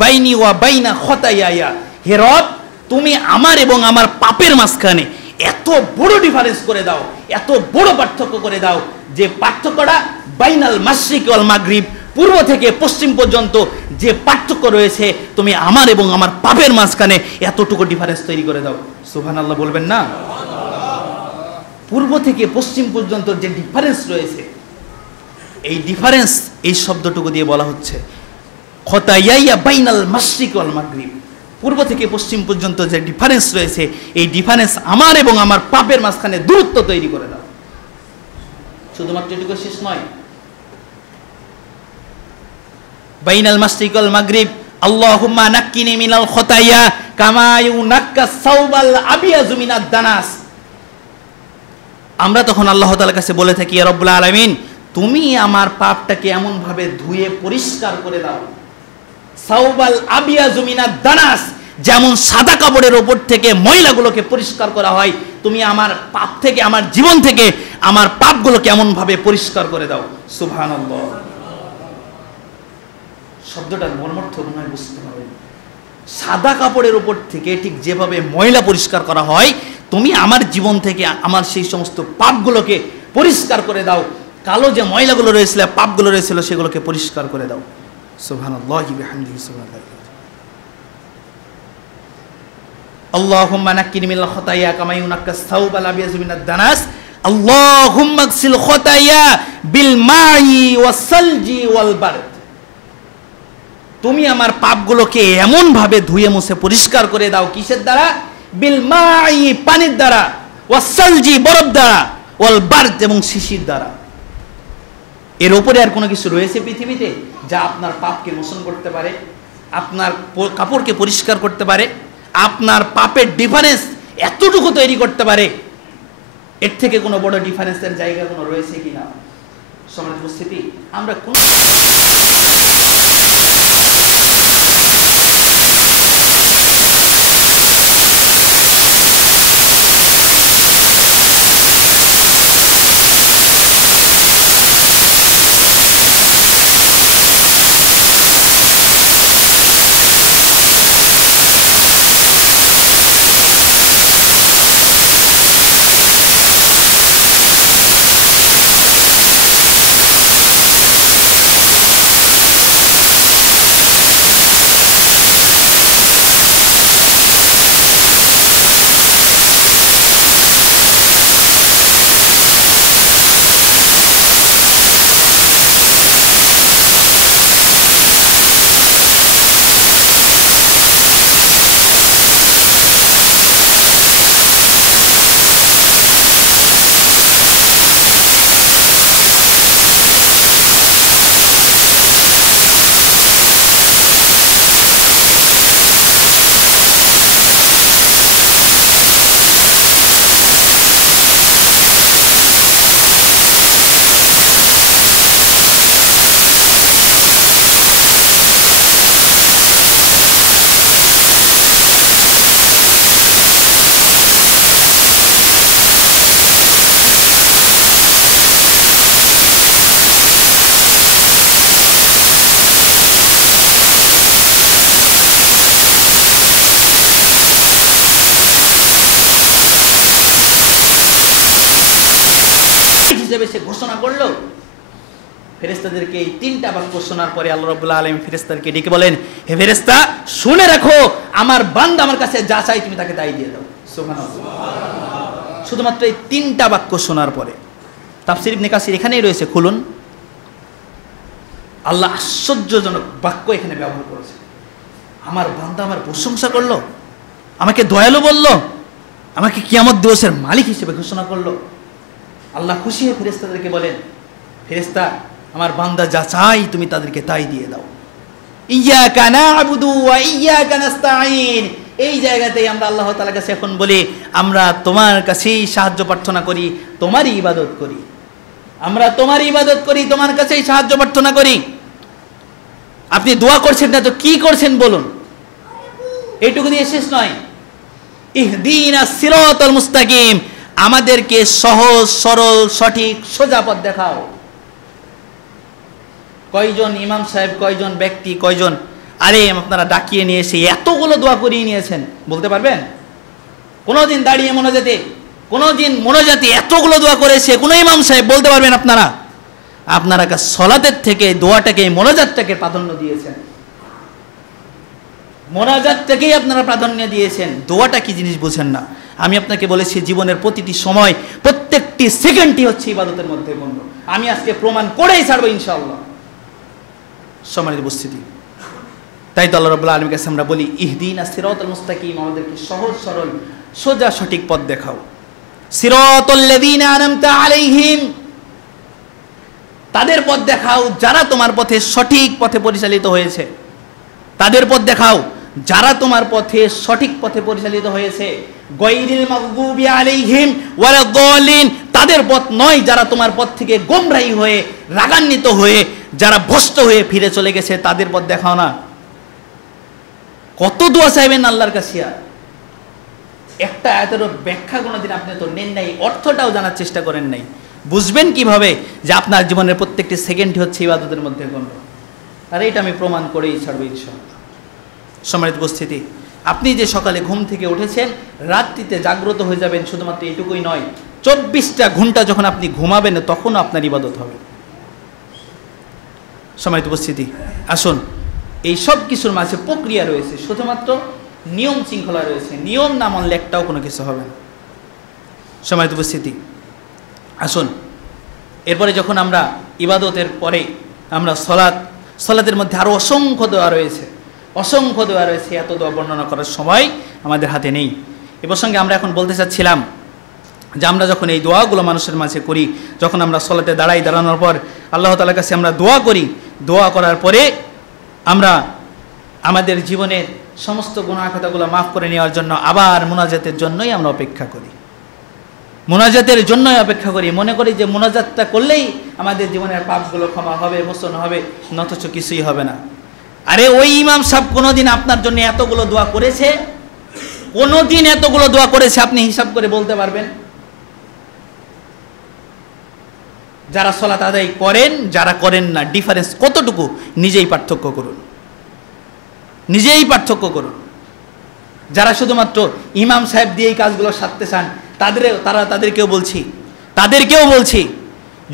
বাইনি ওয়া বাইনা খতায়ায়া, হে রব তুমি আমার এবং আমার পাপের মাঝখানে এত বড় ডিফারেন্স করে দাও, এত বড় পার্থক্য করে দাও, যে পার্থক্যটা বাইনাল মাশরিক ওয়াল মাগরিব, পূর্ব থেকে পশ্চিম পর্যন্ত যে পার্থক্য রয়েছে তুমি আমার এবং আমার পাপের মাঝখানে এতটুকু ডিফারেন্স তৈরি করে দাও। সুবহানাল্লাহ বলবেন না? পূর্ব থেকে পশ্চিম পর্যন্ত যে ডিফারেন্স রয়েছে, এই ডিফারেন্স এই শব্দটুকু দিয়ে বলা হচ্ছে খতায়ায়া বাইনাল মাশরিক ওয়াল মাগরিব, পূর্ব থেকে পশ্চিম পর্যন্ত যে ডিফারেন্স রয়েছে এই ডিফারেন্স আমার এবং আমার পাপের মাঝখানে দূরত্ব তৈরি করে দাও। শুধুমাত্র এটুকু শেষ নয়, বাইনাল মাশরিক ওয়াল মাগরিব আল্লাহুম্মা নাক্কিনি মিনাল খতায়া কামা ইউনাক্কাস সাওবাল আবিয়াযু মিনাদ দানাস। আমরা তখন আল্লাহ তাআলার কাছে বলে থাকি, ইয়া রাব্বুল আলামিন তুমি আমার পাপটাকে এমন ভাবে ধুয়ে পরিষ্কার করে দাও, সাওবাল আবিয়াযু মিনাদ দানাস, যেমন সাদা কাপড়ের উপর থেকে ময়লাগুলোকে পরিষ্কার করা হয়, তুমি আমার পাপ থেকে, আমার জীবন থেকে আমার পাপগুলোকে এমন ভাবে পরিষ্কার করে দাও। সুবহানাল্লাহ। শব্দটার মর্মার্থ মনে হয় বুঝতে পারবেন। সাদা কাপড়ের উপর থেকে ঠিক যেভাবে ময়লা পরিষ্কার করা হয়, তুমি আমার জীবন থেকে আমার সেই সমস্ত পাপগুলোকে পরিষ্কার করে দাও, কালো যে ময়লাগুলো রয়েছিল, পাপগুলো রয়েছিল, সেগুলোকে পরিষ্কার করে দাও। সুবহানাল্লাহি বিহামদিহি সুবহানাল্লাহ। আল্লাহুম্মা নাক্কিনি মিনাল খতায়া কামা ইউনাক্কাস সাওবাল আবিয়াযু মিনাদ দানাস আল্লাহুম্মা আগসিল খতায়া বিল মাই ওয়াস সালজি ওয়াল বারদ। তুমি আমার পাপগুলোকে এমন ভাবে ধুয়ে মুছে পরিষ্কার করে দাও, কিসের দ্বারা? বিল মাই, পানির দ্বারা, ওয়াস সালজি, বরফ দ্বারা, ওয়াল বারদ, এবং শিশির দ্বারা। এর উপরে আর কোনো কিছু রয়েছে পৃথিবীতে যা আপনার পাপকে মোচন করতে পারে, আপনার কাপড়কে পরিষ্কার করতে পারে, আপনার পাপের ডিফারেন্স এতটুকু তৈরি করতে পারে? এর থেকে কোনো বড় ডিফারেন্সের জায়গা কোনো রয়েছে কিনা? সমাজ উপস্থিতি, আমরা কোন হিসেবে সে ঘোষণা করলো? ফেরেশতাদেরকে এই তিনটা বাক্য শোনার পরে আল্লাহ রাব্বুল আলামিন ফেরেশতাদেরকে ডেকে বলেন, হে ফেরেশতা, শুনে রাখো, আমার বান্দা আমার কাছে যা চাই তুমি তাকে তাই দিয়ে দাও। সুবহানাল্লাহ। শুধুমাত্র এই তিনটা বাক্য শোনার পরে, তাফসীর ইবনে কাসির এখানেই রয়েছে, খুলুন, আল্লাহ আশ্চর্যজনক বাক্য এখানে ব্যবহার করেছে। আমার বান্দা আমার প্রশংসা করলো, আমাকে দয়ালু বললো, আমাকে কিয়ামত দিবসের মালিক হিসেবে ঘোষণা করলো। আল্লাহ খুশি হয়ে ফেরেশতাদেরকে বলেন, ফেরেশতা, আমার বান্দা যা চাই তুমি তাদেরকে তাই দিয়ে দাও। ইয়্যাকা না'বুদু ওয়া ইয়্যাকা নাস্তাঈন। এই জায়গাতেই আমরা আল্লাহ তাআলার কাছে এখন বলি, আমরা তোমার কাছেই সাহায্য প্রার্থনা করি, তোমারই ইবাদত করি, আমরা তোমারই ইবাদত করি, তোমার কাছেই সাহায্য প্রার্থনা করি। আপনি দোয়া করছেন না তো কি করছেন বলুন? এইটুকু দিয়ে শেষ নয়, ইহদিনাস সিরাতাল মুস্তাকিম, আমাদেরকে সহজ সরল সঠিক সোজা পথ দেখাও। কয়জন ইমাম সাহেব, কয়জন ব্যক্তি, কয়জন আরে আপনারা ডাকিয়ে নিয়ে এসে এতগুলো দোয়া করিয়ে নিয়েছেন, বলতে পারবেন? কোনোদিন দাঁড়িয়ে কোনোদিন মোনাজাতে এতগুলো দোয়া করেছে কোনো ইমাম সাহেব বলতে পারবেন আপনারা? আপনারা সলাতের থেকে দোয়াটাকে, মোনাজাতটাকে প্রাধান্য দিয়েছেন, মোনাজাতটাকেই আপনারা প্রাধান্য দিয়েছেন। দোয়াটা কি জিনিস বুঝেন না। আমি আপনাকে বলেছি জীবনের প্রতিটি সময়, প্রত্যেকটি সেকেন্ডই হচ্ছে ইবাদতের মধ্যে গণ্য। আমি আজকে প্রমাণ করেই ছাড়বো ইনশাআল্লাহ। সম্মানিত উপস্থিতি, তাই তো আল্লাহ রাব্বুল আলামিনের কাছে আমরা বলি, ইহদিনাস সিরাতাল মুস্তাকিম, আমাদেরকে সহজ সরল সোজা সঠিক পথ দেখাও। সিরাতাল লাযীনা আনআমতা আলাইহিম, তাদের পথ দেখাও যারা তোমার পথে সঠিক পথে পরিচালিত হয়েছে। তাদের পথ দেখাও যারা তোমার পথে সঠিক পথে পরিচালিত হয়েছে। গায়রিল মাগদুবি আলাইহিম ওয়ালাদ-দাল্লিন, তাদের পথ নয় যারা তোমার পথ থেকে গোমরাহী হয়ে, রাগান্বিত হয়ে, যারা ভ্রষ্ট হয়ে ফিরে চলে গেছে, তাদের পথ দেখাও না। কত দোয়া চাইবেন আল্লাহর কাছে? একটা আয়াতের ব্যাখ্যা কোনোদিন আপনি তো নেন নাই, অর্থটাও জানার চেষ্টা করেন নাই। বুঝবেন কিভাবে যে আপনার জীবনের প্রত্যেকটি সেকেন্ডই হচ্ছে ইবাদতের মধ্যে গণ্য? আর এটা আমি প্রমাণ করেই ছাড়বো ইনশাআল্লাহ। সম্মানিত উপস্থিতি, আপনি যে সকালে ঘুম থেকে উঠেছেন, রাত্রিতে জাগ্রত হয়ে যাবেন, শুধুমাত্র এইটুকুই নয়, 24টা ঘন্টা যখন আপনি ঘুমাবেন তখনও আপনার ইবাদত হবে। সম্মানিত উপস্থিতি, আসুন, এই সব কিছুর মাঝে প্রক্রিয়া রয়েছে, শুধুমাত্র নিয়ম শৃঙ্খলা রয়েছে। নিয়ম না মানলে একটাও কোনো কিছু হবে না। সম্মানিত উপস্থিতি, আসুন, এরপরে যখন আমরা ইবাদতের পরে আমরা সলাতের মধ্যে আরও অসংখ্য দোয়া রয়েছে, অসংখ্য দোয়া রয়েছে। এত দোয়া বর্ণনা করার সময় আমাদের হাতে নেই। এ প্রসঙ্গে আমরা এখন বলতে চাচ্ছিলাম যে আমরা যখন এই দোয়াগুলো মানুষের মাঝে করি, যখন আমরা সলাতে দাঁড়ানোর পর আল্লাহ তাআলার কাছে আমরা দোয়া করি, দোয়া করার পরে আমরা আমাদের জীবনের সমস্ত গুনাহ খাতাগুলো মাফ করে নেওয়ার জন্য আবার মুনাজাতের জন্যই আমরা অপেক্ষা করি, মুনাজাতের জন্যই অপেক্ষা করি। মনে করি যে মুনাজাতটা করলেই আমাদের জীবনের পাপগুলো ক্ষমা হবে, মোচন হবে, অথচ কিছুই হবে না। আরে ওই ইমাম সাহেব কোনোদিন আপনার জন্য এতগুলো দোয়া করেছে? কোনোদিন এতগুলো দোয়া করেছে আপনি হিসাব করে বলতে পারবেন? যারা সালাত আদায় করেন, যারা করেন না, ডিফারেন্স কতটুকু নিজেই পার্থক্য করুন, নিজেই পার্থক্য করুন। যারা শুধুমাত্র ইমাম সাহেব দিয়েই কাজগুলো সারতে চান, তাদেরকেও বলছি,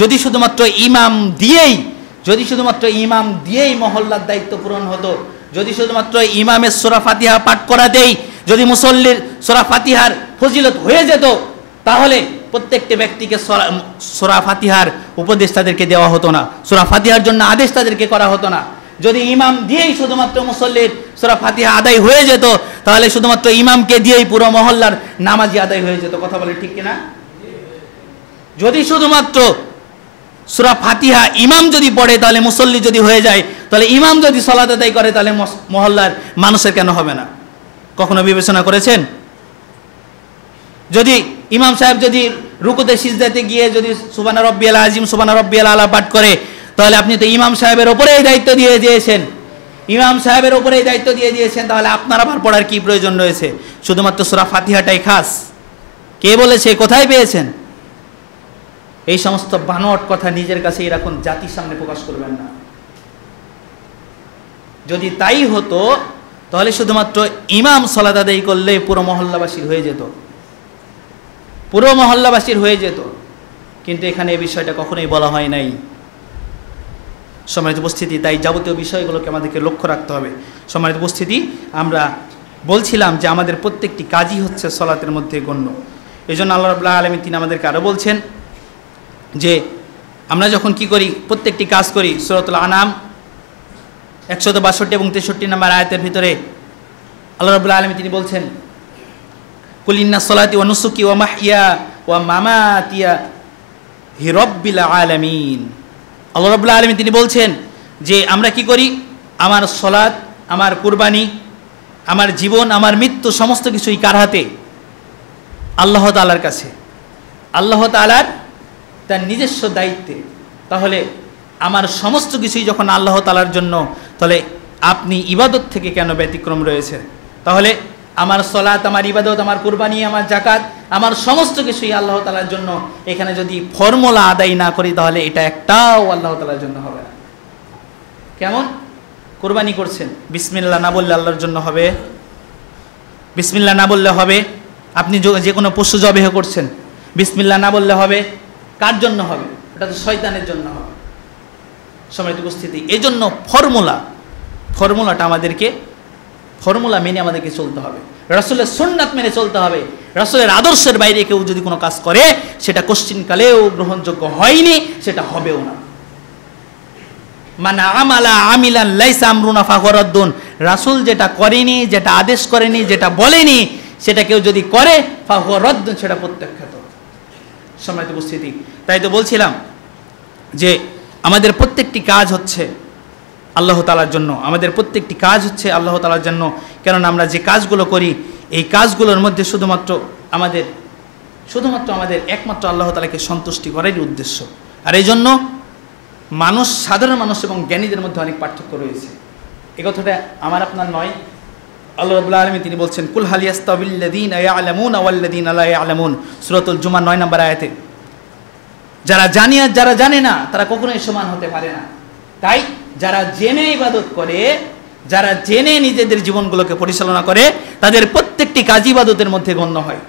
যদি শুধুমাত্র ইমাম দিয়েই মহল্লার দায়িত্ব পূরণ হতো, যদি শুধুমাত্র ইমামের সূরা ফাতিহা পাঠ করাতেই যদি মুসল্লির সূরা ফাতিহার ফজিলত হয়ে যেত, তাহলে প্রত্যেকটি ব্যক্তিকে সূরা ফাতিহার উপদেশ তাদেরকে দেওয়া হতো না, সূরা ফাতিহার জন্য আদেশ তাদেরকে করা হতো না। যদি ইমাম দিয়েই শুধুমাত্র মুসল্লির সূরা ফাতিহা আদায় হয়ে যেত, তাহলে শুধুমাত্র ইমামকে দিয়েই পুরো মহল্লার নামাজি আদায় হয়ে যেত। কথা বলে ঠিক কিনা? যদি শুধুমাত্র সূরা ফাতিহা ইমাম যদি পড়ে, তাহলে মুসল্লি যদি হয়ে যায়, তাহলে ইমাম যদি সালাত আদায় করে, তাহলে মহল্লার মানুষের কেন হবে না? কখনো বিবেচনা করেছেন? যদি ইমাম সাহেব যদি রুকুতে সিজদাতে গিয়ে যদি সুবহান রাব্বিয়াল আযীম, সুবহান রাব্বিয়াল আলা পাঠ করে, তাহলে আপনি তো ইমাম সাহেবের ওপরেই দায়িত্ব দিয়ে দিয়েছেন, তাহলে আপনার আবার পড়ার কি প্রয়োজন রয়েছে? শুধুমাত্র সূরা ফাতিহাটাই খাস। কে বলেছে? কোথায় পেয়েছেন? এই সমস্ত বানোয়াট কথা নিজের কাছেই রাখুন, জাতির সামনে প্রকাশ করবেন না। যদি তাই হতো, তাহলে শুধুমাত্র ইমাম সালাত আদায় করলে পুরো মহল্লাবাসীর হয়ে যেত, কিন্তু এখানে এই বিষয়টা কখনোই বলা হয় নাই। সম্মানিত উপস্থিতি, তাই যাবতীয় বিষয়গুলোকে আমাদেরকে লক্ষ্য রাখতে হবে। সম্মানিত উপস্থিতি, আমরা বলছিলাম যে আমাদের প্রত্যেকটি কাজই হচ্ছে সলাতের মধ্যে গণ্য। এই জন্য আল্লাহ রাব্বুল আলামিন তিনি আমাদেরকে আরও বলছেন যে আমরা যখন কি করি, প্রত্যেকটি কাজ করি। সূরাতুল আনাম 162 এবং 63 নম্বর আয়াতের ভিতরে আল্লাহ রাব্বুল আলামিন তিনি বলছেন, কুল ইন্না সলাতি ওয়া নুসুকি ওয়া মাহইয়া ওয়া মামাতিয়া লিরাব্বিল আলামিন। আল্লাহ রাব্বুল আলামিন তিনি বলছেন যে আমরা কি করি, আমার সলাত, আমার কুরবানি, আমার জীবন, আমার মৃত্যু সমস্ত কিছুই কার হাতে? আল্লাহ তাআলার কাছে, আল্লাহ তাআলার তার নিজস্ব দায়িত্বে। তাহলে আমার সমস্ত কিছুই যখন আল্লাহ তাআলার জন্য, তাহলে আপনি ইবাদত থেকে কেন ব্যতিক্রম রয়েছে? তাহলে আমার সলাত, আমার ইবাদত, আমার কুরবানি, আমার যাকাত, আমার সমস্ত কিছুই আল্লাহ তাআলার জন্য। এখানে যদি ফর্মুলা আদায় না করি, তাহলে এটা একটাও আল্লাহ তাআলার জন্য হবে না। কেমন? কোরবানি করছেন, বিসমিল্লাহ না বললে আল্লাহর জন্য হবে? বিসমিল্লাহ না বললে হবে? আপনি যে কোনো পশু জবেহ করছেন, বিসমিল্লাহ না বললে হবে? কার জন্য হবে? এটা তো শয়তানের জন্য হবে। সম্মানিত উপস্থিতি, এই জন্য ফর্মুলা মেনে আমাদেরকে চলতে হবে, রাসূলের সুন্নাত মেনে চলতে হবে। রাসূলের আদর্শের বাইরে কেউ যদি কোনো কাজ করে সেটা কোশ্চিনকালেও গ্রহণযোগ্য হয়নি, সেটা হবেও না। মানে আমিলান লাইসা আমরুনা ফাহুয়া রাদ্দুন, রাসূল যেটা করেনি, যেটা আদেশ করেনি, যেটা বলেনি, সেটা কেউ যদি করে ফাহুয়া রাদ্দুন, সেটা প্রত্যাখ্যাত। সম্মানিত উপস্থিতি, তাই তো বলছিলাম যে আমাদের প্রত্যেকটি কাজ হচ্ছে আল্লাহ তাআলার জন্য, আমাদের প্রত্যেকটি কাজ হচ্ছে আল্লাহ তাআলার জন্য। কেননা আমরা যে কাজগুলো করি এই কাজগুলোর মধ্যে শুধুমাত্র আমাদের একমাত্র আল্লাহ তাআলাকে সন্তুষ্টি করারই উদ্দেশ্য। আর এই জন্য সাধারণ মানুষ এবং জ্ঞানীদের মধ্যে অনেক পার্থক্য রয়েছে। এই কথাটা আমার আপনার নয়, আল্লাহ রাব্বুল আলামিন তিনি বলছেন, কুল হাল ইয়াস্তাবিল্লাযীনা ইয়া'লামুনা ওয়াল্লাযীনা লা ইয়া'লামুন, সূরাতুল জুমা 9 নম্বর আয়াতে। যারা জানে আর যারা জানে না তারা কখনোই সমান হতে পারে না। তাই যারা জেনে ইবাদত করে, যারা জেনে নিজেদের জীবনগুলোকে পরিচালনা করে, তাদের প্রত্যেকটি কাজ ইবাদতের মধ্যে গণ্য হয়।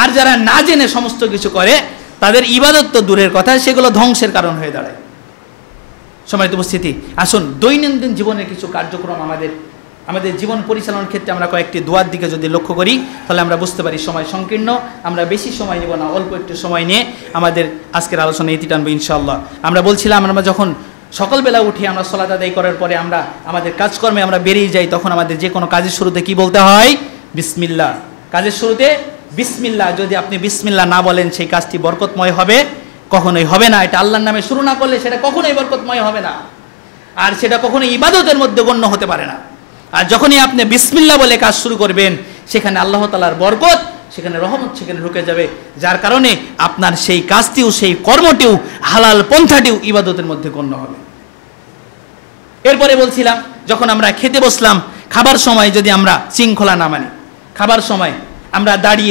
আর যারা না জেনে সমস্ত কিছু করে, তাদের ইবাদত তো দূরের কথা, সেগুলো ধ্বংসের কারণ হয়ে দাঁড়ায়। সম্মানিত উপস্থিতি, আসুন দৈনন্দিন জীবনের কিছু কার্যক্রম আমাদের জীবন পরিচালনার ক্ষেত্রে আমরা কয়েকটি দোয়ার দিকে যদি লক্ষ্য করি, তাহলে আমরা বুঝতে পারি সময় সংকীর্ণ, আমরা বেশি সময় নেব না, অল্প একটু সময় নিয়ে আমাদের আজকের আলোচনা ইতি টানবো ইনশাআল্লাহ। আমরা বলছিলাম, আমরা যখন সকালবেলা উঠে আমরা সালাত আদায় করার পরে আমরা আমাদের কাজকর্মে আমরা বেরিয়ে যাই, তখন আমাদের যে কোনো কাজের শুরুতে কি বলতে হয়? বিসমিল্লাহ। কাজের শুরুতে বিসমিল্লাহ। যদি আপনি বিসমিল্লাহ না বলেন সেই কাজটি বরকতময় হবে? কখনোই হবে না। এটা আল্লাহর নামে শুরু না করলে সেটা কখনোই বরকতময় হবে না, আর সেটা কখনোই ইবাদতের মধ্যে গণ্য হতে পারে না। আর যখনই আপনি বিসমিল্লাহ বলে কাজ শুরু করবেন, সেখানে আল্লাহ তাআলার বরকত, সেখানে রহমত সেখানে ঢুকে যাবে, যার কারণে আপনার সেই কাজটিও, সেই কর্মটিও, হালাল পন্থাটিও ইবাদতের মধ্যে গণ্য হবে। এরপরে বলছিলাম, যখন আমরা খেতে বসলাম, খাবার সময় যদি আমরা শৃঙ্খলা না মানি, খাবার সময় আমরা দাঁড়িয়ে